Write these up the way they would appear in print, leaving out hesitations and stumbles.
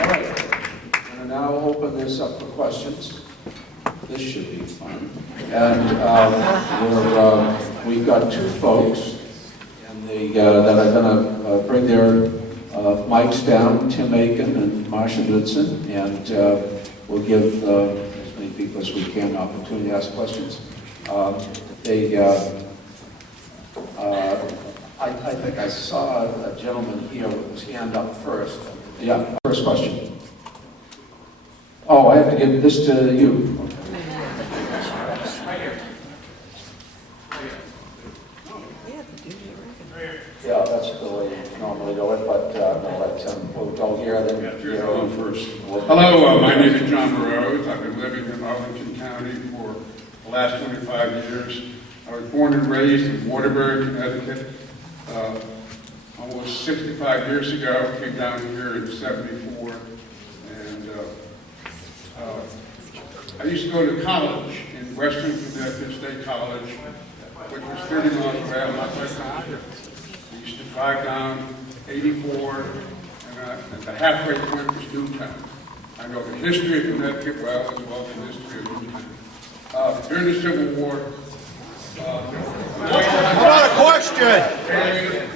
All right, I'm going to now open this up for questions. This should be fun. And we've got two folks and that are going to bring their mics down, Tim Aiken and Marsha Knudsen, and we'll give as many people as we can an opportunity to ask questions. I think I saw a gentleman here with his hand up first. Yeah, first question. Oh, I have to give this to you. Yeah, that's the way you normally do it, but we'll go here, then here on first. Hello, my name is John Burroughs. I've been living in Arlington County for the last 25 years. I was born and raised in Waterbury, Connecticut. Almost 65 years ago, came down here in '74, and I used to go to college in Western Connecticut State College, which was 30 miles away on my way. We used to drive down 84, and the halfway point was Newtown. I know the history of Connecticut well, as well as the history of Newtown. During the Civil War, Not a question!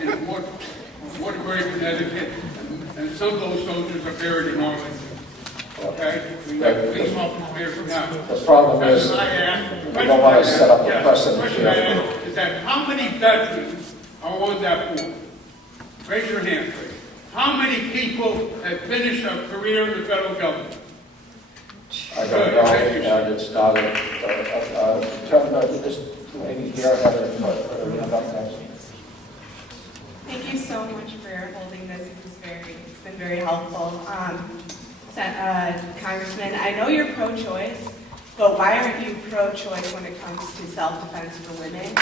in Waterbury, Connecticut, and some of those soldiers are buried in Arlington. Okay? We got police officers there from now. The problem is, we don't want to set up a precedent here. Is that how many veterans are on that board? Raise your hand, please. How many people have finished a career in the federal government? I don't know, and it's not this lady here had her hand up next. Thank you so much for holding this. It's been very helpful. Congressman, I know you're pro-choice, but why aren't you pro-choice when it comes to self-defense for women?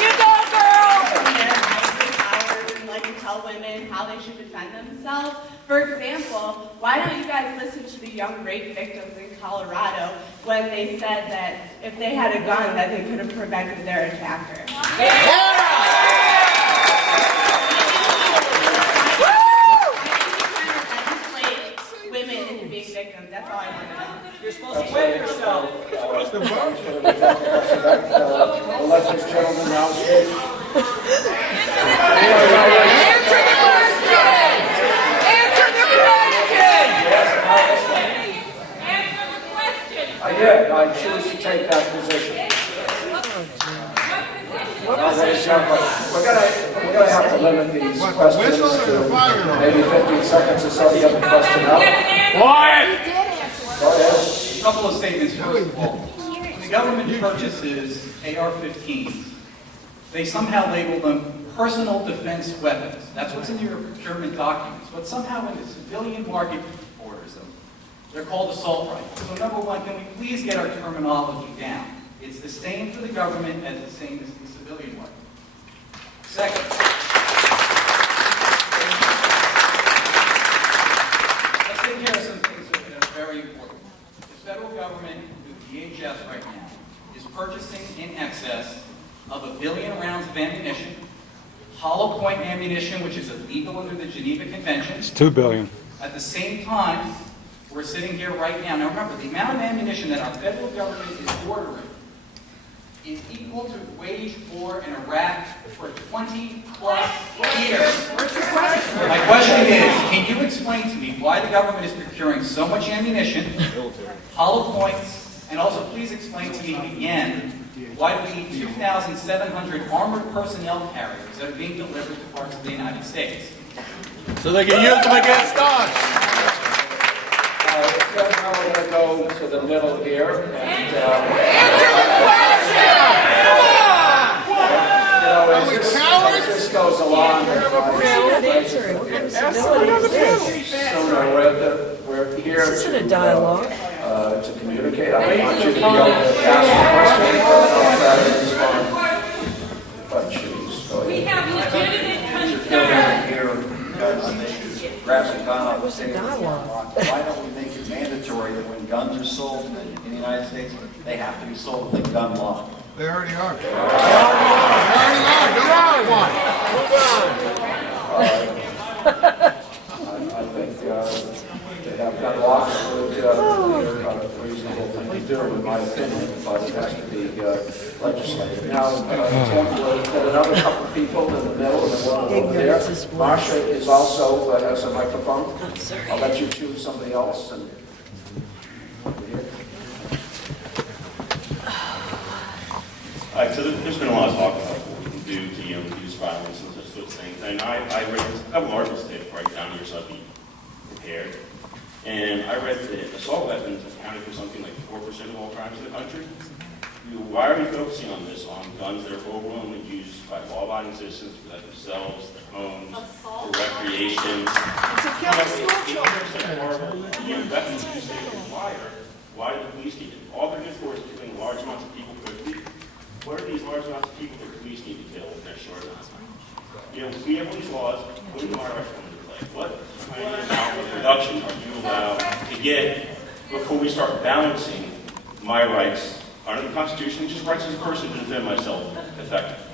You go, girl! And like to tell women how they should defend themselves. For example, why don't you guys listen to the young rape victims in Colorado when they said that if they had a gun that they could have prevented their attacker? Women into being victims. That's all I want to know. You're supposed to wear yourself. We'll let this gentleman now speak. I did. I choose to take that position. We're gonna have to limit these questions to maybe 15 seconds or so to get the question out. Quiet! Go ahead. A couple of statements first of all. When the government purchases AR-15s, they somehow label them personal defense weapons. That's what's in your procurement documents. But somehow when the civilian market orders them, they're called assault rifles. So number one, can we please get our terminology down? It's the same for the government as the same as the civilian market. Second, let's take care of some things that are very important. The federal government, through the DHS right now, is purchasing in excess of 1 billion rounds of ammunition, hollow point ammunition, which is illegal under the Geneva Convention. It's 2 billion. At the same time, we're sitting here right now. Now remember, the amount of ammunition that our federal government is ordering is equal to wage war in Iraq for 20 plus years. My question is, can you explain to me why the government is procuring so much ammunition, hollow points, and also please explain to me again, why do we need 2,700 armored personnel carriers that are being delivered to parts of the United States? So they can use them against us. Now we're going to go to the middle here. And, as this goes along, we're here to communicate. I want you to be able to ask a question but choose. Go ahead. We have legitimate concerns. Why don't we make it mandatory that when guns are sold in the United States, they have to be sold with a gun law? They already are. They already are. There are one. legislated. Now, Tim will get another couple of people in the middle, and then we'll go over there. Marcia is also, has a microphone. I'll let you choose somebody else. And over here. All right, so there's been a lot of talk about what we can do to reduce violence and such sort of things. And I read a couple articles today to write down here so I'd be prepared. And I read that assault weapons accounted for something like 4% of all crimes in the country. Why are we focusing on this, on guns that are overwhelmingly used by law-abiding citizens to protect themselves, their homes, for recreation? It's a killing school children. Weapons you say require. Why do the police need it? All they're good for is killing large amounts of people quickly. What are these large amounts of people that the police need to kill in that short amount of time? We have all these laws. When do our rights come into play? What kind of amount of production are you allowed to get before we start balancing my rights under the Constitution, which is rights as a person to defend myself effectively?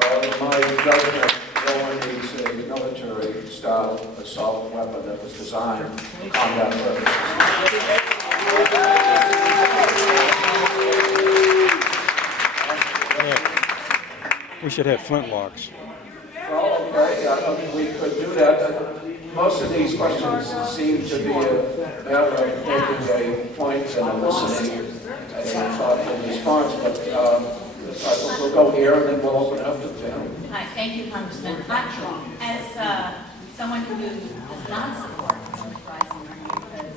Well, in my judgment, no one needs a military-style assault weapon that was designed for combat purposes. We should have flintlocks. Well, okay, we could do that. Most of these questions seem to be a matter of making a point and listening and a thoughtful response, but we'll go here and then we'll open it up to the panel. Hi, thank you, Congressman. As someone who does not support militarizing army, because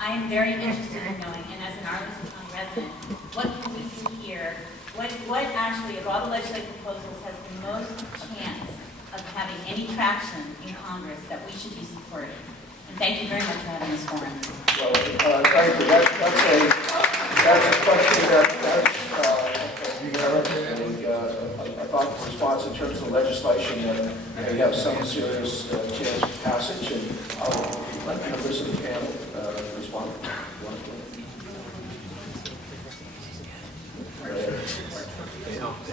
I am very interested in knowing, and as an Arlington resident, what can we do here? What actually, of all the legislative proposals, has the most chance of having any traction in Congress that we should be supporting? And thank you very much for having this forum. Well, thank you. That's a question that a thoughtful response in terms of legislation that may have some serious chance of passage, and I'll let members of the panel respond.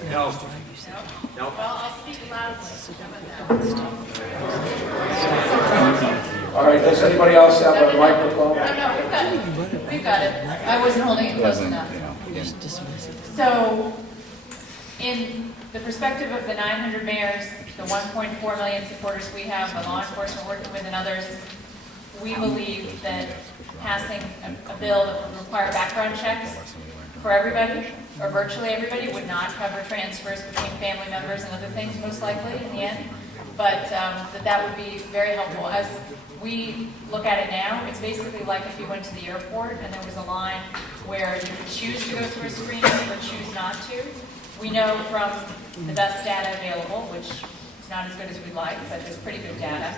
No. Well, I'll speak loudly. How about that? All right, does anybody else have a microphone? No, we've got it. We've got it. I wasn't holding it close enough. So, in the perspective of the 900 mayors, the 1.4 million supporters we have, the law enforcement working with and others, we believe that passing a bill that would require background checks for everybody, or virtually everybody, would not cover transfers between family members and other things, most likely, in the end. But that would be very helpful. As we look at it now, it's basically like if you went to the airport and there was a line where you could choose to go through a screening or choose not to. We know from the best data available, which is not as good as we'd like, but there's pretty good data,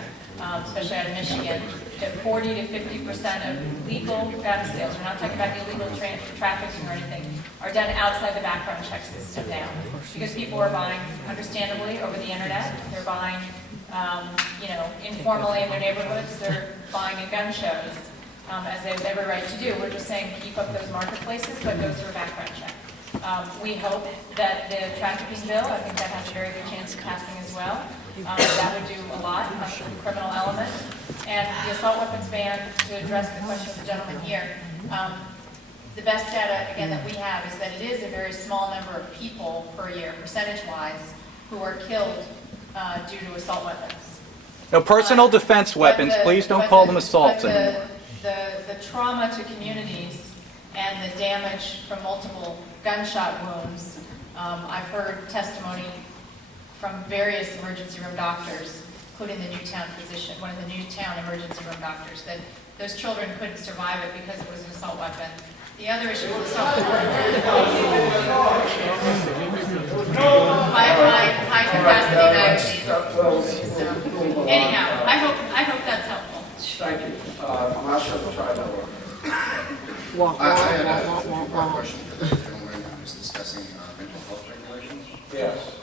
especially out of Michigan, that 40 to 50% of legal gun sales, we're not talking about illegal trafficking or anything, are done outside the background check system now. Because people are buying, understandably, over the internet. They're buying, informally in their neighborhoods. They're buying at gun shows, as they have every right to do. We're just saying keep up those marketplaces, but go through a background check. We hope that the trafficking bill, I think that has a very good chance of passing as well. That would do a lot on the criminal element. And the assault weapons ban, to address the question of the gentleman here, the best data, again, that we have is that it is a very small number of people per year, percentage-wise, who are killed due to assault weapons. No, personal defense weapons, please don't call them assaults anymore. The trauma to communities and the damage from multiple gunshot wounds, I've heard testimony from various emergency room doctors, including the Newtown physician, one of the Newtown emergency room doctors, that those children couldn't survive it because it was an assault weapon. The other issue with assault weapons, high capacity magazines. Anyhow, I hope that's helpful. Thank you. Masha, try that one. I had a two-part question for the gentleman who was discussing mental health regulations. Yes.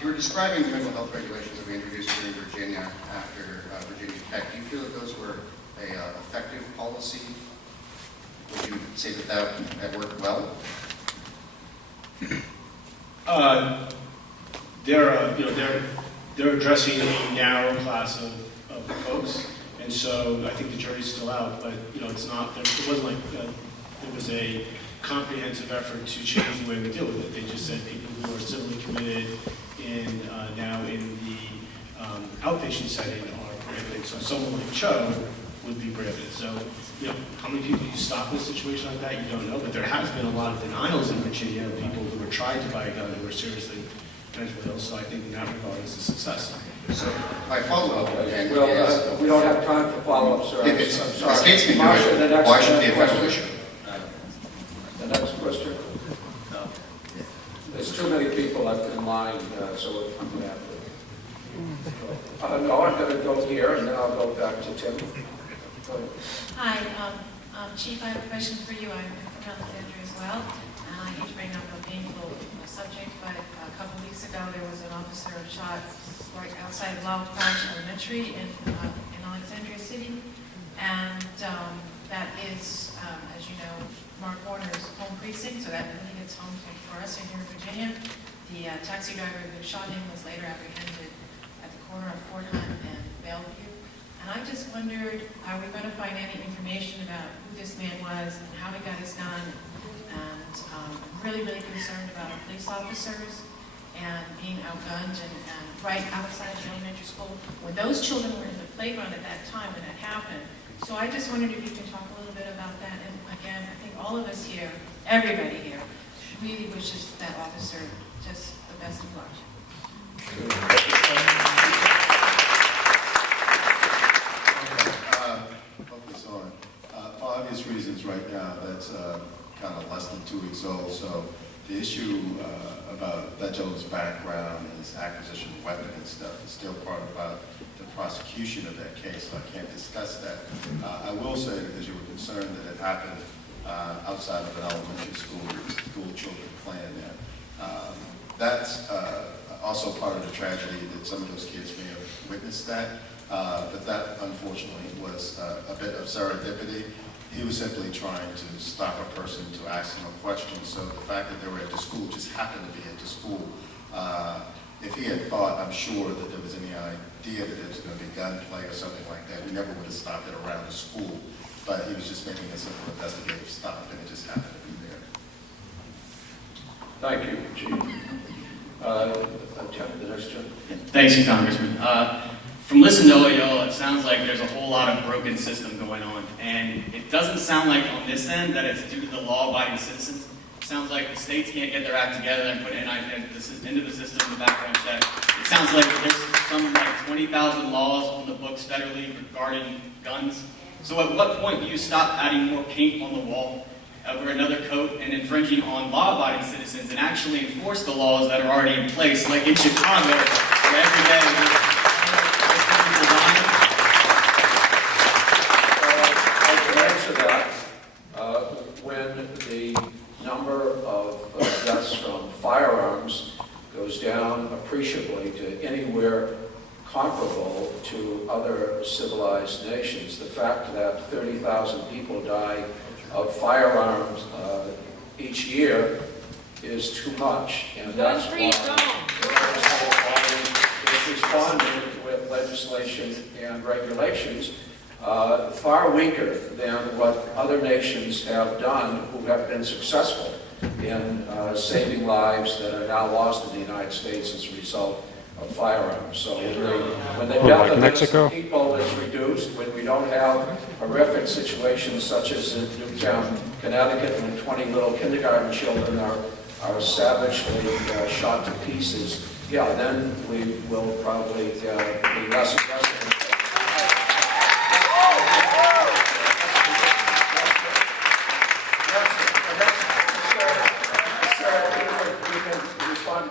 You were describing the mental health regulations that we introduced here in Virginia after Virginia Tech. Do you feel that those were an effective policy? Would you say that worked well? They're addressing a narrow class of folks, and so I think the jury's still out. But it's not. It wasn't like there was a comprehensive effort to change the way we deal with it. They just said people who are civilly committed now in the outpatient setting are prohibited. So someone like Cho would be prohibited. So, how many people you stop in a situation like that, you don't know. But there has been a lot of denials in Virginia of people who were trying to buy a gun who were seriously mentally ill. So I think in that regard, it's a success. So my follow-up again Well, is, we don't have time for follow-up, sir. if it's, I'm the sorry. state's been Marcia, doing the it, next why should it be a federal question. issue? The next question? No. There's too many people left in line, so I'm going to have to. No, I'm going to go here, and then I'll go back to Tim. Go ahead. Hi, Chief, I have a question for you. I'm from Alexandria as well. I hate to bring up a painful subject, but a couple weeks ago there was an officer shot right outside Loud Crash Elementary in Alexandria City. And that is, as you know, Mark Warner's home precinct, so that really hits home for us here in Virginia. The taxi driver who shot him was later apprehended at the corner of Fordham and Bellevue. And I just wondered, are we going to find any information about who this man was and how he got his gun? And I'm really, really concerned about our police officers and being outgunned and right outside the elementary school when those children were in the playground at that time when that happened. So I just wondered if you can talk a little bit about that. And again, I think all of us here, everybody here, really wishes that officer just the best of luck. Focus on. For obvious reasons right now, that's kind of less than 2 weeks old, so the issue about that gentleman's background and his acquisition of weapon and stuff is still part about the prosecution of that case, so I can't discuss that. I will say, because you were concerned that it happened outside of an elementary school children playing there. That's also part of the tragedy that some of those kids may have witnessed that, but that unfortunately was a bit of serendipity. He was simply trying to stop a person to ask him a question, so the fact that they were at the school just happened to be at the school. If he had thought, I'm sure that there was any idea that there was going to be gunplay or something like that, we never would have stopped it around the school. But he was just making a simple investigative stop, and it just happened to be there. Thank you, Chief. The next gentleman. Thanks, you, Congressman. From listening to all y'all, it sounds like there's a whole lot of broken system going on, and it doesn't sound like on this end that it's due to the law-abiding citizens. It sounds like the states can't get their act together and put into the system the background check. It sounds like there's something like 20,000 laws on the books federally regarding guns. So at what point do you stop adding more paint on the wall over another coat and infringing on law-abiding citizens and actually enforce the laws that are already in place, like in Chicago, where every day when the number of deaths from firearms goes down appreciably to anywhere comparable to other civilized nations, the fact that 30,000 people die of firearms each year is too much, and that's why it's responding with legislation and regulations far weaker than what other nations have done who have been successful in saving lives that are now lost in the United States as a result of firearms. So when the death of innocent people is reduced, when we don't have horrific situations such as in Newtown, Connecticut, when 20 little kindergarten children are savagely shot to pieces, yeah, then we will probably be less aggressive.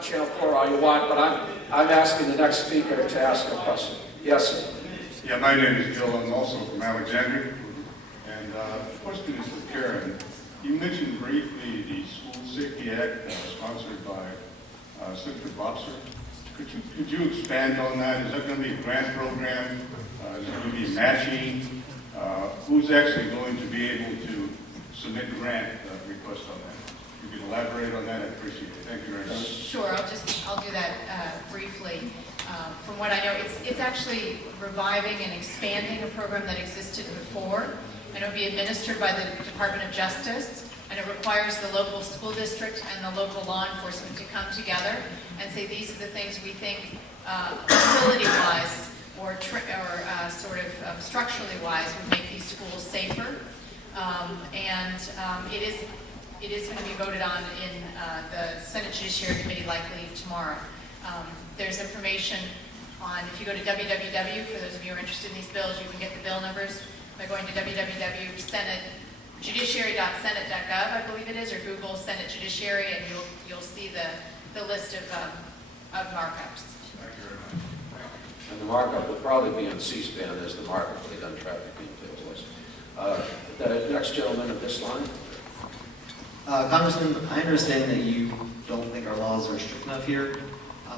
Channel 4 all you want, but I'm asking the next speaker to ask a question. Yes, sir. Yeah, my name is Bill. I'm also from Alexandria. And the question is for Karen. You mentioned briefly the School Safety Act sponsored by Senator Boxer. Could you expand on that? Is that going to be a grant program? Is it going to be matching? Who's actually going to be able to submit grant requests on that? If you could elaborate on that, I'd appreciate it. Thank you very much. Sure, I'll do that briefly. From what I know, it's actually reviving and expanding a program that existed before, and it will be administered by the Department of Justice. And it requires the local school district and the local law enforcement to come together and say, these are the things we think facility-wise or structurally wise would make these schools safer. It is going to be voted on in the Senate Judiciary Committee likely tomorrow. There's information on, if you go to www, for those of you who are interested in these bills, you can get the bill numbers by going to judiciary.senate.gov, I believe it is, or Google Senate Judiciary, and you'll see the list of markups. Thank you very much. And the markup will probably be on C-SPAN as the markup for the gun trafficking bills. The next gentleman of this line. Congressman, I understand that you don't think our laws are strict enough here.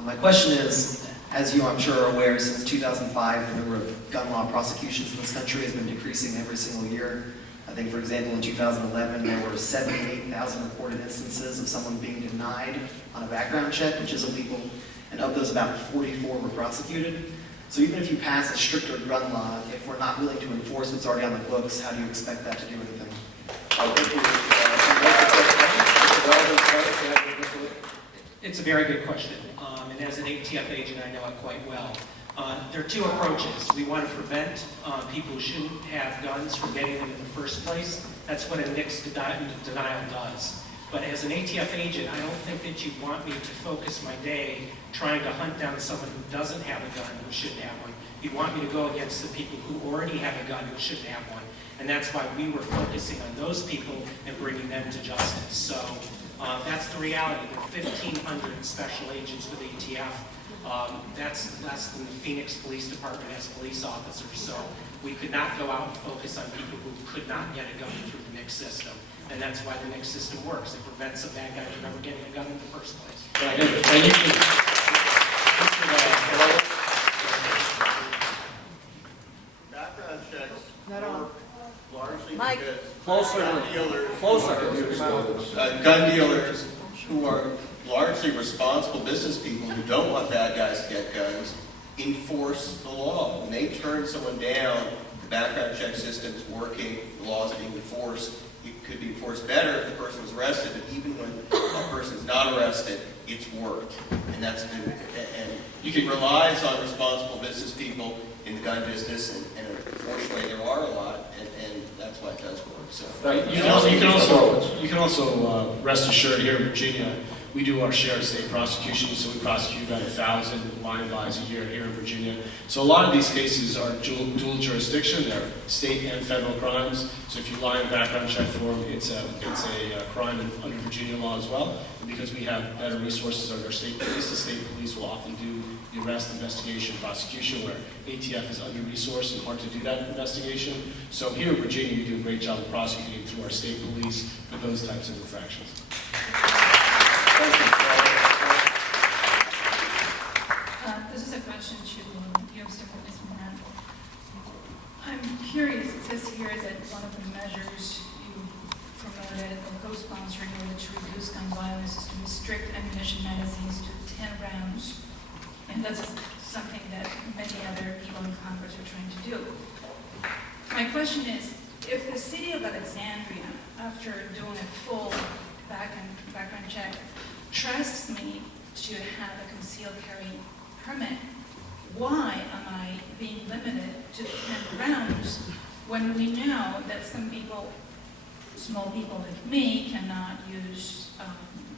My question is, as you I'm sure are aware, since 2005, the number of gun law prosecutions in this country has been decreasing every single year. I think, for example, in 2011, there were 78,000 reported instances of someone being denied on a background check, which is illegal, and of those, about 44 were prosecuted. So even if you pass a stricter gun law, if we're not willing to enforce what's already on the books, how do you expect that to do anything? It's a very good question, and as an ATF agent, I know it quite well. There are two approaches. We want to prevent people who shouldn't have guns from getting them in the first place. That's what a NICS denial does. But as an ATF agent, I don't think that you want me to focus my day trying to hunt down someone who doesn't have a gun who shouldn't have one. You want me to go against the people who already have a gun who shouldn't have one. And that's why we were focusing on those people and bringing them to justice. So that's the reality. There are 1,500 special agents with ATF. That's less than the Phoenix Police Department has police officers. So we could not go out and focus on people who could not get a gun through the NICS system. And that's why the NICS system works. It prevents a bad guy from ever getting a gun in the first place. Background checks largely Mike. because gun dealers who are largely responsible business people who don't want bad guys to get guns enforce the law. When they turn someone down, the background check system's working, the law is being enforced. It could be enforced better if the person was arrested, but even when a person's not arrested, it's worked. And that's been, and you can relies on responsible business people in the gun business, and unfortunately there are a lot, and that's why it does work. So You can also rest assured here in Virginia, we do our share of state prosecutions, so we prosecute about 1,000 line-bys a year here in Virginia. So a lot of these cases are dual jurisdiction. They're state and federal crimes. So if you lie in background check form, it's a crime under Virginia law as well. And because we have better resources under state police, the state police will often do the arrest, investigation, prosecution, where ATF is under-resourced and hard to do that investigation. So here in Virginia, we do a great job of prosecuting through our state police for those types of infractions. This is a question to you, Mr. Moran. I'm curious, it says here that one of the measures you promoted or co-sponsored in order to reduce gun violence is to restrict ammunition magazines to 10 rounds. And that's something that many other people in Congress are trying to do. My question is, if the city of Alexandria, after doing a full background check, trusts me to have a concealed carry permit, why am I being limited to 10 rounds when we know that some people, small people like me, cannot use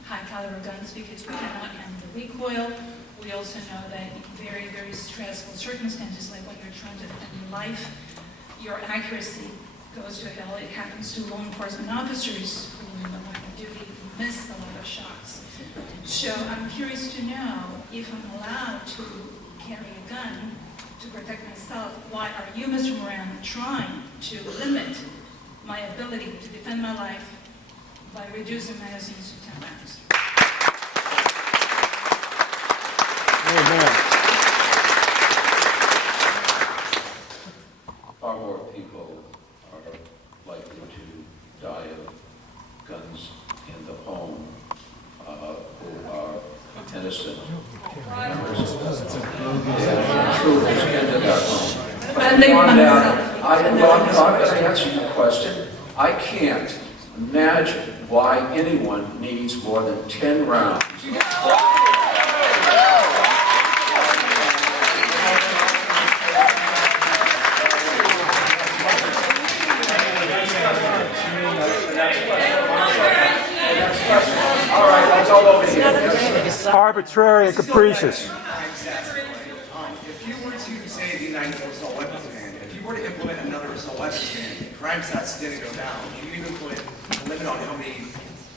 high caliber guns because we cannot handle the recoil? We also know that in very, very stressful circumstances, like when you're trying to defend your life, your accuracy goes to hell. It happens to law enforcement officers who, in the line of duty, miss a lot of shots. So I'm curious to know if I'm allowed to carry a gun to protect myself. Why are you, Mr. Moran, trying to limit my ability to defend my life by reducing magazines to 10 rounds? Far more people are likely to die of guns in the home who are innocent members of the intruders into that home. I'm going to answer your question. I can't imagine why anyone needs more than 10 rounds. All right, let's all over here. Arbitrary and capricious. If you were to say the United States assault weapons ban, if you were to implement another assault weapons ban, crime stats didn't go down, you even put a limit on how many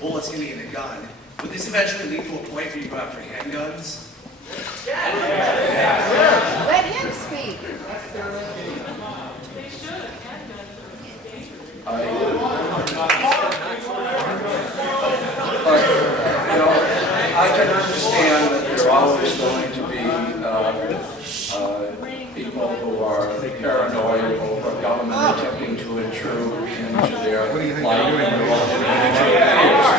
bullets can be in a gun, would this eventually lead to a point where you go after handguns? Let him speak. I can understand that there are always going to be people who are paranoid over government attempting to intrude into their life and their own individual affairs.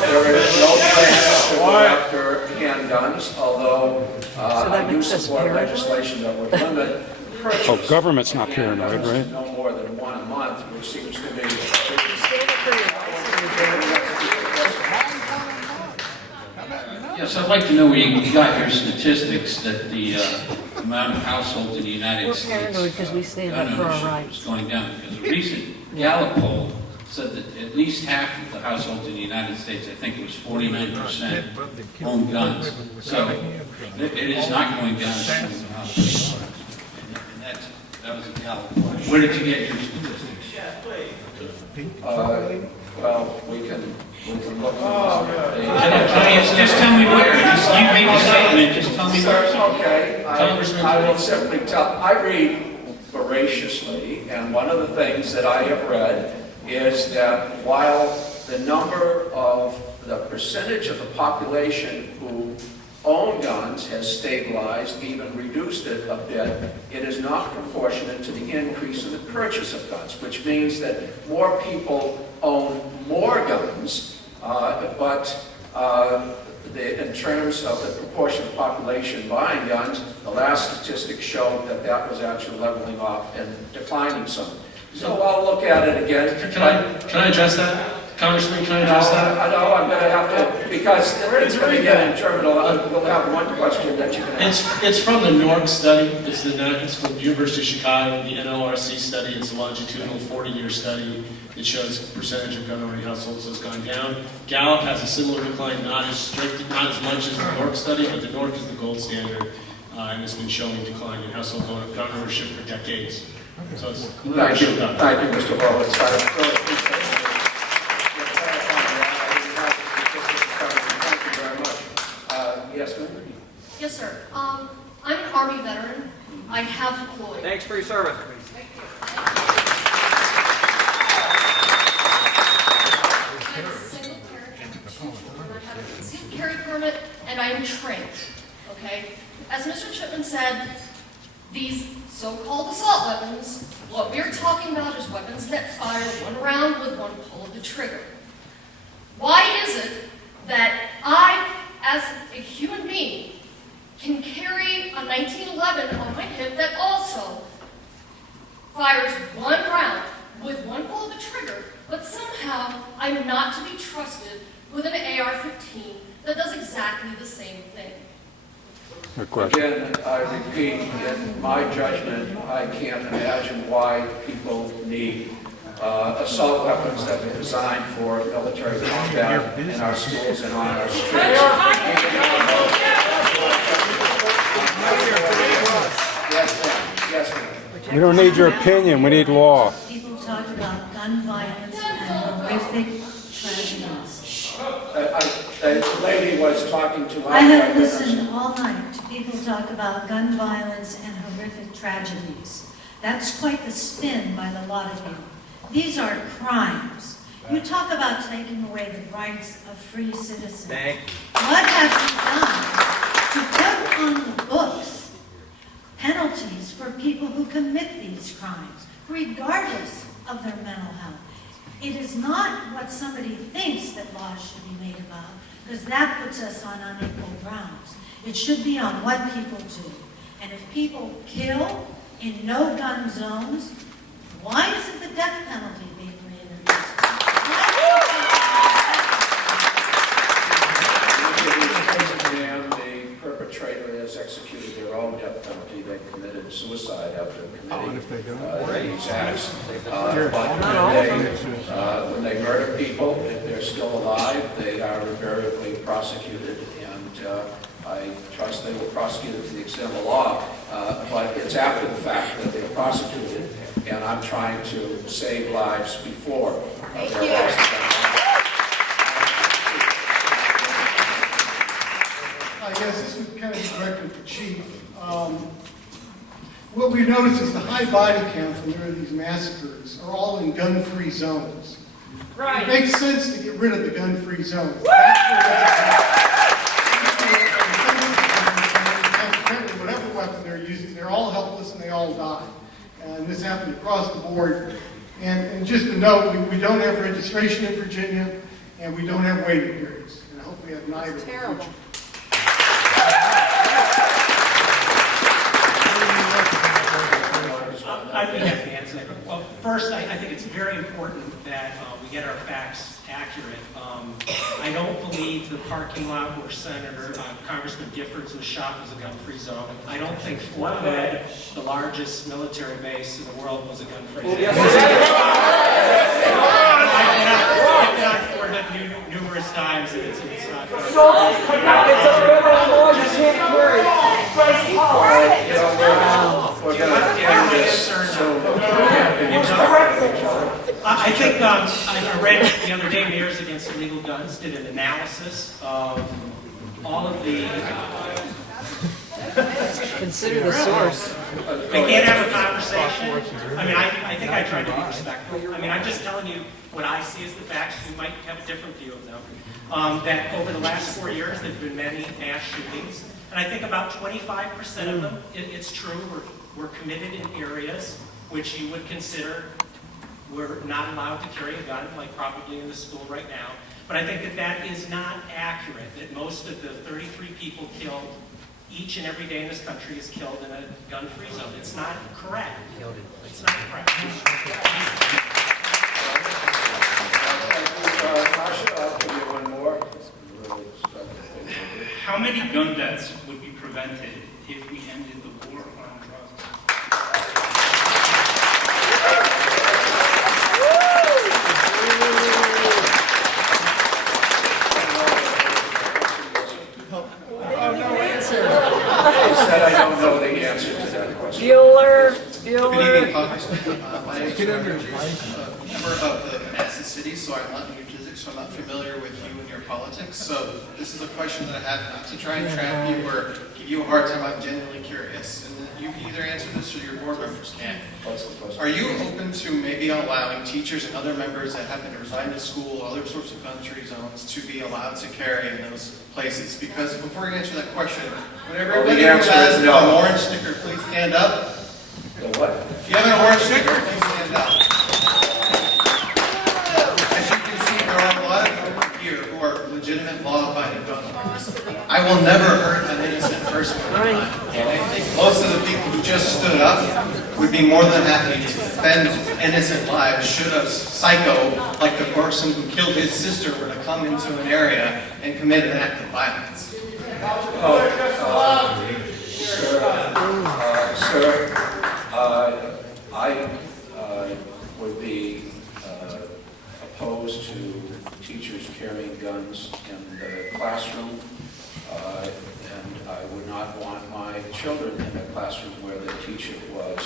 There is no plan to go after handguns, although I do support legislation that would limit purchase. Oh, government's not paranoid, right? No more than one a month, which seems to me. Yes, I'd like to know where you got your statistics that the amount of households in the United States because we stand up for our rights. is going down. Because a recent Gallup poll said that at least half of the households in the United States, I think it was 49%, own guns. So it is not going down. And that was a Gallup poll. Where did you get your statistics? Well, we can look. Just tell me where. You make a statement. Just tell me where. Okay. I will simply tell. I read voraciously, and one of the things that I have read is that while the percentage of the population who own guns has stabilized, even reduced it a bit, it is not proportionate to the increase in the purchase of guns, which means that more people own more guns, but in terms of the proportion of population buying guns, the last statistics showed that that was actually leveling off and declining some. So I'll look at it again. Can I address that? Congressman, can I address that? I know I'm going to have to, because it's going to get interminable. We'll have one question that you can ask. It's from the NORC study. It's from the University of Chicago, the NORC study. It's a longitudinal 40-year study that shows the percentage of gun-owning households has gone down. Gallup has a similar decline, not as strict, not as much as the NORC study, but the NORC is the gold standard, and it's been showing decline in household gun ownership for decades. So it's Thank you, Mr. Horowitz. Yes, ma'am. Yes, sir. I'm an Army veteran. I have deployed. Thanks for your service. Thank you. I'm a single parent of 2 children. I have a concealed carry permit, and I am trained. Okay? As Mr. Chipman said, these so-called assault weapons, what we're talking about is weapons that fire 1 round with 1 pull of the trigger. Why is it that I, as a human being, can carry a 1911 on my hip that also fires 1 round with 1 pull of the trigger, but somehow I'm not to be trusted with an AR-15 that does exactly the same thing? Again, I repeat, in my judgment, I can't imagine why people need assault weapons that were designed for military combat in our schools and on our streets. Yes, ma'am. We don't need your opinion, we need law. People talk about gun violence and horrific tragedies. The lady was talking to I have listened all night to people talk about gun violence and horrific tragedies. That's quite the spin by the lot of you. These are crimes. You talk about taking away the rights of free citizens. What have you done to put on the books penalties for people who commit these crimes, regardless of their mental health? It is not what somebody thinks that laws should be made about, because that puts us on unequal grounds. It should be on what people do. And if people kill in no-gun zones, why isn't the death penalty being reintroduced? death penalty, they committed suicide after committing if they don't? these acts. But when they murder people, if they're still alive, they are invariably prosecuted, and I trust they will prosecute it to the extent of the law. But it's after the fact that they're prosecuted, and I'm trying to save lives before they're prosecuted. I guess this is kind of directed to the chief. What we've noticed is the high body counts when there are these massacres are all in gun-free zones. Right. It makes sense to get rid of the gun-free zones. Whatever weapon they're using, they're all helpless and they all die. And this happened across the board. And just to note, we don't have registration in Virginia, and we don't have waiting periods. And I hope we have neither. It's terrible. I'd be happy to answer that. Well, first, I think it's very important that we get our facts accurate. I don't believe the parking lot where Congressman Giffords was shot was a gun-free zone. I don't think Fort Hood, the largest military base in the world, was a gun-free zone. I've been on Fort Hood numerous times, and it's not good. It's a federal law, you can't carry. We're going to end this soon. I think I read the other day, Mayors Against Illegal Guns did an analysis of all of the... Consider the source. I can't have a conversation. I mean, I think I tried to be respectful. I mean, I'm just telling you what I see as the facts. You might have a different view of them. That over the last 4 years, there have been many mass shootings. And I think about 25% of them, it's true, were committed in areas which you would consider were not allowed to carry a gun, like probably in the school right now. But I think that that is not accurate, that most of the 33 people killed each and every day in this country is killed in a gun-free zone. It's not correct. It's not correct. I'll give you one more. How many gun deaths would be prevented if we ended the war on drugs? I said I don't know the answer to that question. Bueller. Good evening, Congressman. My name is Robert, a member of the Madison City, so I'm not new physics, so I'm not familiar with you and your politics. So this is a question that I have not to try and trap you or give you a hard time. I'm genuinely curious. And you can either answer this or your board members can. Are you open to maybe allowing teachers and other members that happen to reside in school or other sorts of gun-free zones to be allowed to carry in those places? Because before you answer that question, would everybody who has an orange sticker please stand up? The what? If you have an orange sticker, please stand up. As you can see, there are a lot of people here who are legitimate law-abiding gun owners. I will never hurt an innocent person. And I think most of the people who just stood up would be more than happy to defend innocent lives should a psycho like the person who killed his sister were to come into an area and commit an act of violence. Sir, I would be opposed to teachers carrying guns in the classroom, and I would not want my children in a classroom where the teacher was.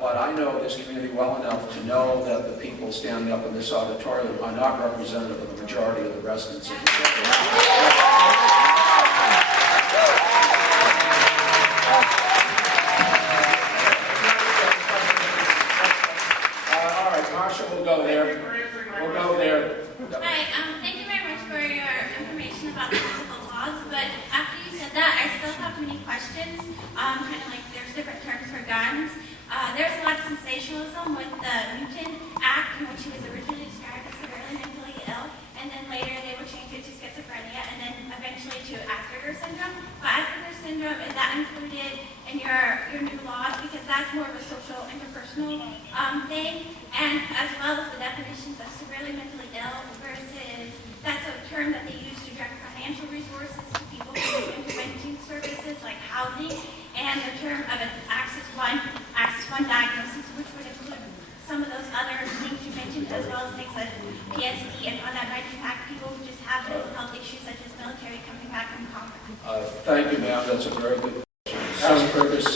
But I know this community well enough to know that the people standing up in this auditorium are not representative of the majority of the residents of the city. All right, Marsha, we'll go there. We'll go there. Hi, thank you very much for your information about the physical laws, but after you said that, I still have many questions, kind of like there's different terms for guns. There's a lot of sensationalism with the Newtown Act, in which he was originally described as severely mentally ill, and and then later they will change it to schizophrenia, and then eventually to Asperger's syndrome. But Asperger's syndrome, is that included in your new laws? Because that's more of a social interpersonal thing, and as well as the definitions of severely mentally ill versus, that's a term that they use to direct financial resources to people who need intervention services like housing, and the term of an Axis 1 diagnosis, which would include some of those other things you mentioned, as well as things like PSD, and on that might impact people who just have mental health issues such as military coming back from combat. Thank you, ma'am. That's a very good question. Asperger's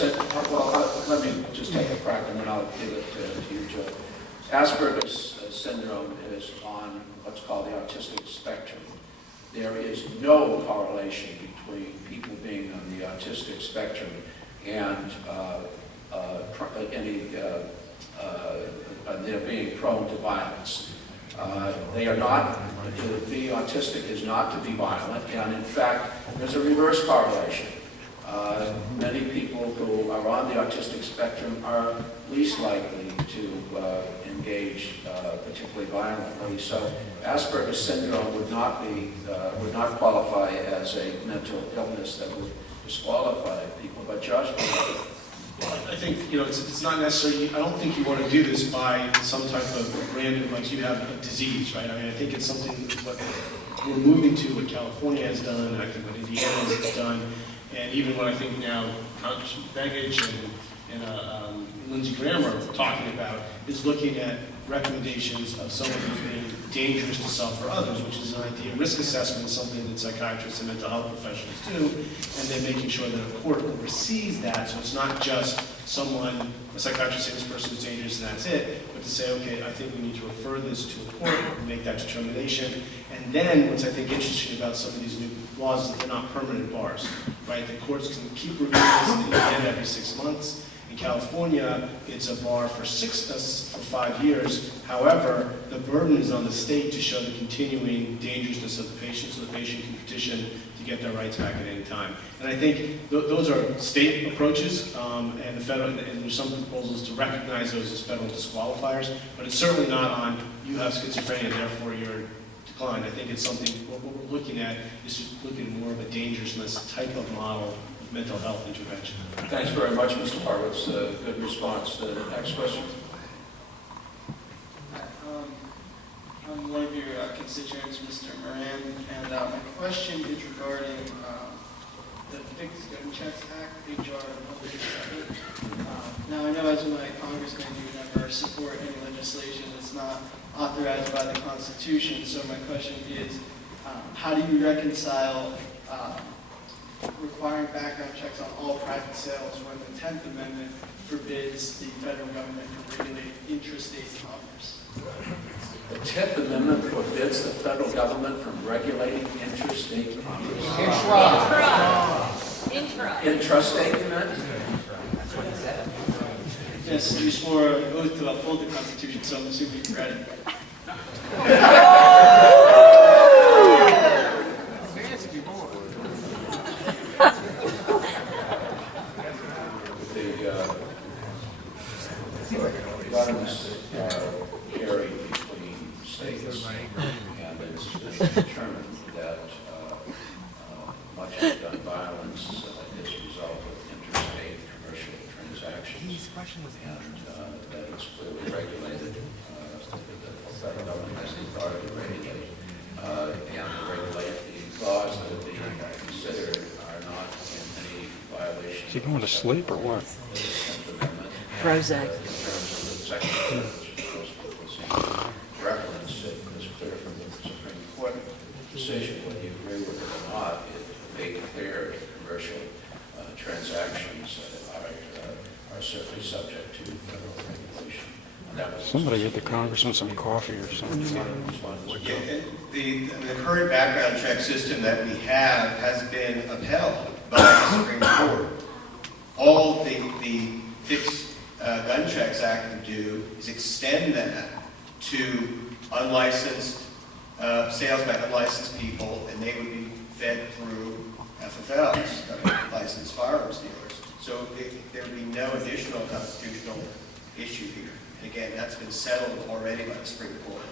let me just take a crack and then I'll give it to you, Joe. Asperger's syndrome is on what's called the autistic spectrum. There is no correlation between people being on the autistic spectrum and they're being prone to violence. They are not, to be autistic is not to be violent, and in fact, there's a reverse correlation. Many people who are on the autistic spectrum are least likely to engage particularly violently. So Asperger's syndrome would not qualify as a mental illness that would disqualify people. But Josh? I think, it's not necessarily, I don't think you want to do this by some type of random, like you have a disease, right? I mean, I think it's something what we're moving to, what California has done, and I think what Indiana has done, and even what I think now Congressman Begich and Lindsey Graham are talking about is looking at recommendations of someone who's being dangerous to self or others, which is an idea. Risk assessment is something that psychiatrists and mental health professionals do, and then making sure that a court oversees that, so it's not just someone, a psychiatrist saying this person is dangerous and that's it, but to say, okay, I think we need to refer this to a court and make that determination. And then what's I think interesting about some of these new laws is that they're not permanent bars, right? The courts can keep reviewing this again every 6 months. In California, it's a bar for 5 years. However, the burden is on the state to show the continuing dangerousness of the patient, so the patient can petition to get their rights back at any time. And I think those are state approaches, and the federal, and there's some proposals to recognize those as federal disqualifiers, but it's certainly not on you have schizophrenia, therefore you're declined. I think it's something, what we're looking at is just looking at more of a dangerousness type of model of mental health intervention. Thanks very much, Mr. Horwitz. Good response. Next question. I'm one of your constituents, Mr. Moran, and my question is regarding the Fixed Gun Checks Act, H.R. 137. Now, I know as my congressman, you would never support any legislation that's not authorized by the Constitution, so my question is, how do you reconcile requiring background checks on all private sales when the 10th Amendment forbids the federal government from regulating intrastate commerce? The 10th Amendment forbids the federal government from regulating interstate commerce. Intrastate, you meant? Yes, you swore an oath to uphold the Constitution, so I'm assuming you read it. Guns carry between states, and it's been determined that much of gun violence is a result of interstate commercial transactions, and that it's clearly regulated. The federal government has the authority to regulate, and to regulate the laws that are being considered are not in any violation. Is he going to sleep or what? Prozac. Reference, it was clear from the Supreme Court decision, whether you agree with it or not, it made clear that commercial transactions are certainly subject to federal regulation. Somebody get the congressman some coffee or something. The current background check system that we have has been upheld by the Supreme Court. All the Fixed Gun Checks Act would do is extend that to unlicensed sales by unlicensed people, and they would be fed through FFLs, licensed firearms dealers. So there would be no additional constitutional issue here. And again, that's been settled already by the Supreme Court.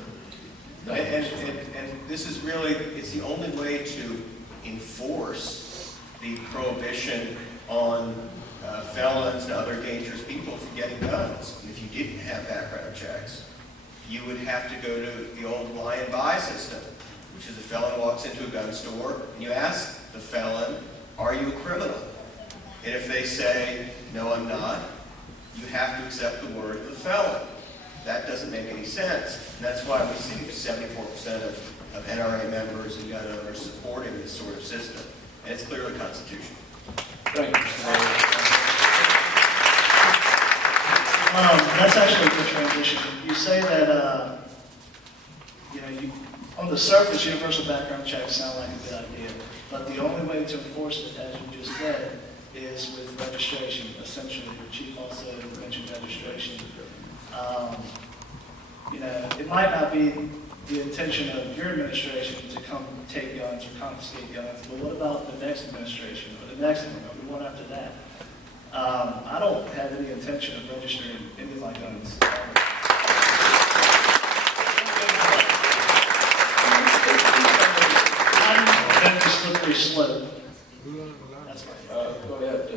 And this is really, it's the only way to enforce the prohibition on felons and other dangerous people from getting guns. And if you didn't have background checks, you would have to go to the old lie and buy system, which is a felon walks into a gun store and you ask the felon, are you a criminal? And if they say, no, I'm not, you have to accept the word of the felon. That doesn't make any sense. And that's why we see 74% of NRA members and gun owners supporting this sort of system. And it's clearly constitutional. Thank you. That's actually a good transition. You say that, on the surface, universal background checks sound like a good idea, but the only way to enforce it, as you just said, is with registration. Essentially, the chief also mentioned registration. It might not be the intention of your administration to come take guns or confiscate guns, but what about the next administration or the next one, or the one after that? I don't have any intention of registering any of my guns. That's a slippery slope. That's go ahead.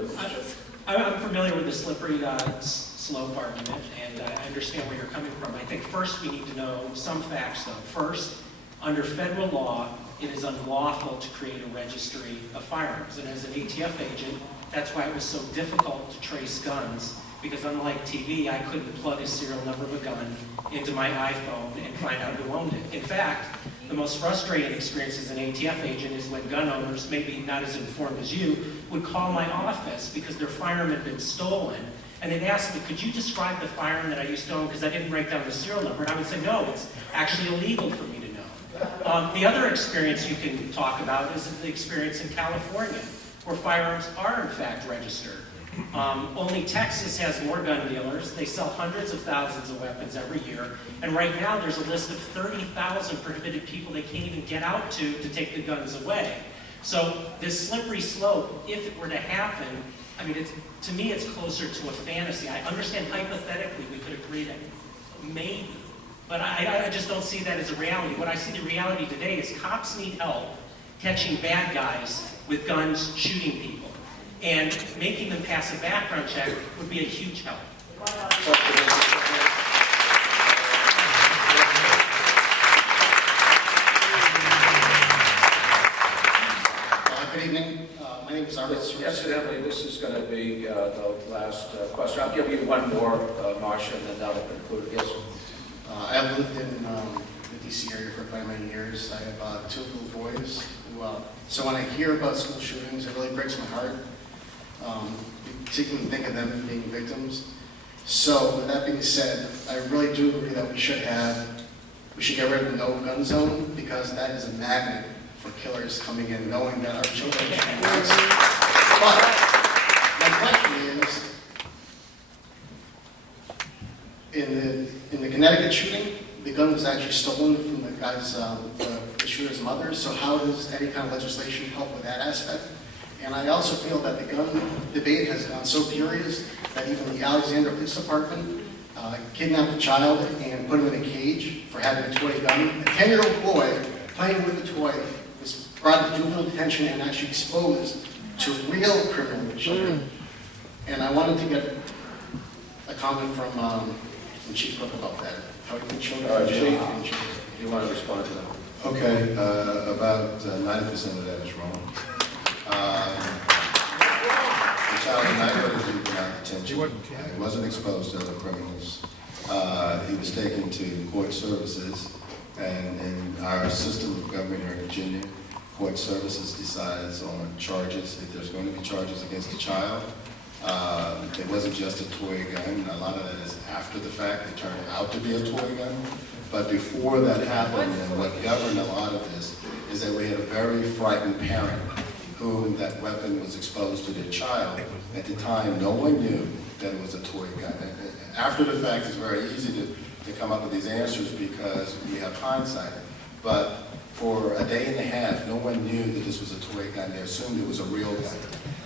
I'm familiar with the slippery slope argument, and I understand where you're coming from. I think first we need to know some facts, though. First, under federal law, it is unlawful to create a registry of firearms. And as an ATF agent, that's why it was so difficult to trace guns, because unlike TV, I couldn't plug a serial number of a gun into my iPhone and find out who owned it. In fact, the most frustrating experience as an ATF agent is when gun owners, maybe not as informed as you, would call my office because their firearm had been stolen. And they'd ask me, could you describe the firearm that I used to own, because I didn't write down the serial number? And I would say, no, it's actually illegal for me to know. The other experience you can talk about is the experience in California, where firearms are in fact registered. Only Texas has more gun dealers. They sell hundreds of thousands of weapons every year. And right now there's a list of 30,000 prohibited people they can't even get out to take the guns away. So this slippery slope, if it were to happen, I mean, to me it's closer to a fantasy. I understand hypothetically we could agree that maybe, but I just don't see that as a reality. What I see the reality today is cops need help catching bad guys with guns shooting people. And making them pass a background check would be a huge help. Good evening. My name is Arlington. Incidentally, this is going to be the last question. I'll give you one more, Marcia, and then that'll conclude. Yes. I've lived in the D.C. area for quite many years. I have 2 little boys. So when I hear about school shootings, it really breaks my heart. Particularly think of them being victims. So with that being said, I really do agree that we should get rid of the no gun zone, because that is a magnet for killers coming in knowing that our children should be guns. But my question is, in the Connecticut shooting, the gun was actually stolen from the guy's, the shooter's mother. So how does any kind of legislation help with that aspect? And I also feel that the gun debate has gone so furious that even the Alexandria Police Department kidnapped a child and put him in a cage for having a toy gun. A 10-year-old boy playing with the toy was brought to juvenile detention and actually exposed to real criminal children. And I wanted to get a comment from Chief Cook about that. How do you children in jail? Chief, do you want to respond to that? Okay, about 90% of that is wrong. The child did not go to juvenile detention. He wasn't exposed to other criminals. He was taken to court services, and in our system of government here in Virginia, court services decides on charges, if there's going to be charges against a child. It wasn't just a toy gun. A lot of that is after the fact. It turned out to be a toy gun. But before that happened, and what governed a lot of this is that we had a very frightened parent whom that weapon was exposed to their child. At the time, no one knew that it was a toy gun. After the fact, it's very easy to come up with these answers because we have hindsight. But for a day and a half, no one knew that this was a toy gun. They assumed it was a real gun.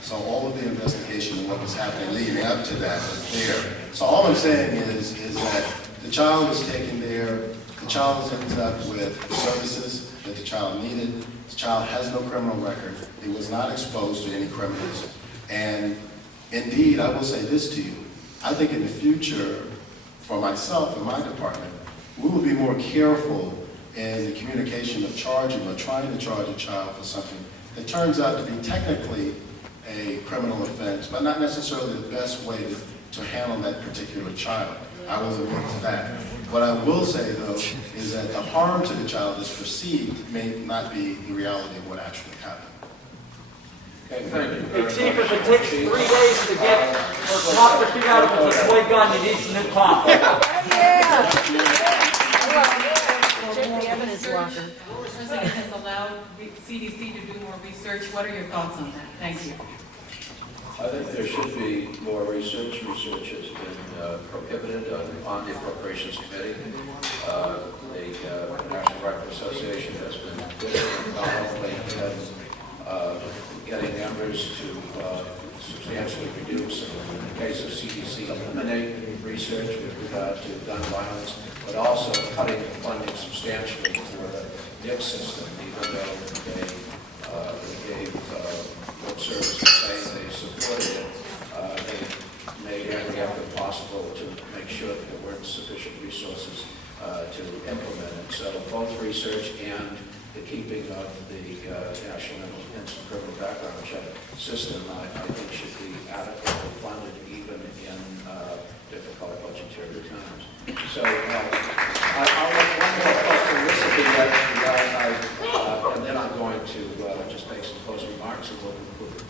So all of the investigation and what was happening leading up to that was there. So all I'm saying is that the child was taken there The child ends up with services that the child needed. The child has no criminal record. He was not exposed to any criminals. And indeed, I will say this to you. I think in the future, for myself and my department, we will be more careful in the communication of charging or trying to charge a child for something that turns out to be technically a criminal offense, but not necessarily the best way to handle that particular child. I will admit to that. What I will say, though, is that the harm to the child is perceived may not be the reality of what actually happened. Okay, thank you. Hey, Chief, if it takes 3 days to get or knock the thing out of a toy gun, you need some new pump. Check the evidence locker. The president has allowed CDC to do more research. What are your thoughts on that? Thank you. I think there should be more research. Research has been prohibited on the Appropriations Committee. The National Rifle Association has been not only getting members to substantially reduce, in the case of CDC, eliminate research with regard to gun violence, but also cutting the funding substantially for the DICT system, even though they gave lip service to saying they supported it. They made every effort possible to make sure that there weren't sufficient resources to implement it. So both research and the keeping of the National Instant Criminal Background Check system, I think, should be adequately funded even in difficult budgetary times. So I'll let one more question. This will be and then I'm going to just make some closing remarks and we'll conclude.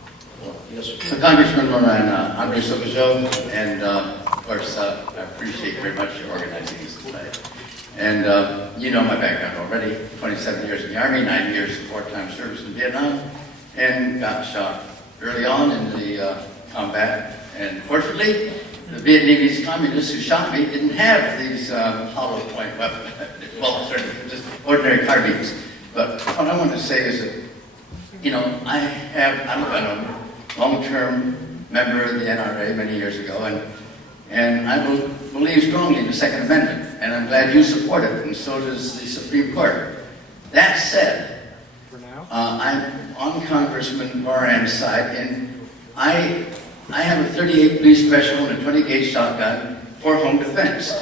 Yes, sir. So Congressman Moran, Andre Sokojo, and of course, I appreciate very much your organizing this tonight. And you know my background already, 27 years in the Army, 9 years of wartime service in Vietnam, and got shot early on in the combat. And fortunately, the Vietnamese communists who shot me didn't have these hollow point weapons, well, certainly just ordinary carbines. But what I want to say is that, you know, I'm a long-term member of the NRA many years ago, and I believe strongly in the Second Amendment, and I'm glad you support it, and so does the Supreme Court. That said, I'm on Congressman Moran's side, and I have a 38 police special and a 20-gauge shotgun for home defense.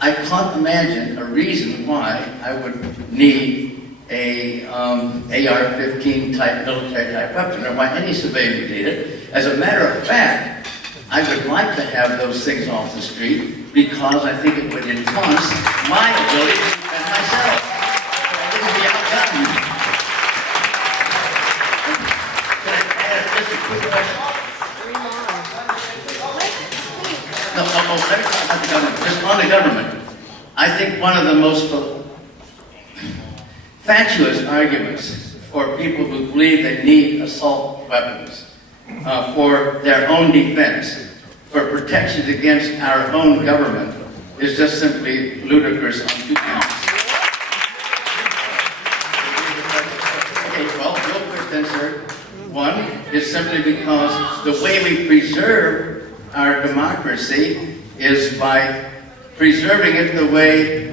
I can't imagine a reason why I would need a AR-15 type military type weapon, or why any civilian would need it. As a matter of fact, I would like to have those things off the street because I think it would enhance my ability to defend myself. I wouldn't be outgunned. Can I ask just a quick question? No, let me talk about the government. Just on the government. I think one of the most fatuous arguments for people who believe they need assault weapons for their own defense, for protection against our own government, is just simply ludicrous on 2 counts. Okay, well, real quick then, sir. One is simply because the way we preserve our democracy is by preserving it the way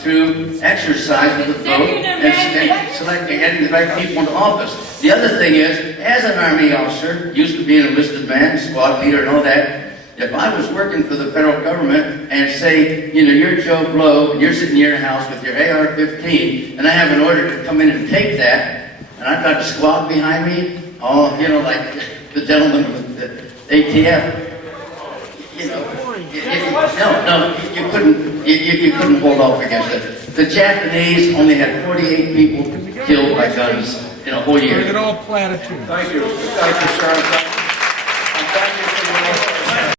through exercise of the vote and selecting, getting the right people into office. The other thing is, as an Army officer, used to be an enlisted man, squad leader and all that, if I was working for the federal government and say, you know, you're Joe Blow, and you're sitting in your house with your AR-15, and I have an order to come in and take that, and I've got a squad behind me, all, you know, like the gentleman with the ATF, you know, you couldn't hold off against it. The Japanese only had 48 people killed by guns in a whole year. Look at all platitudes. Thank you, sir.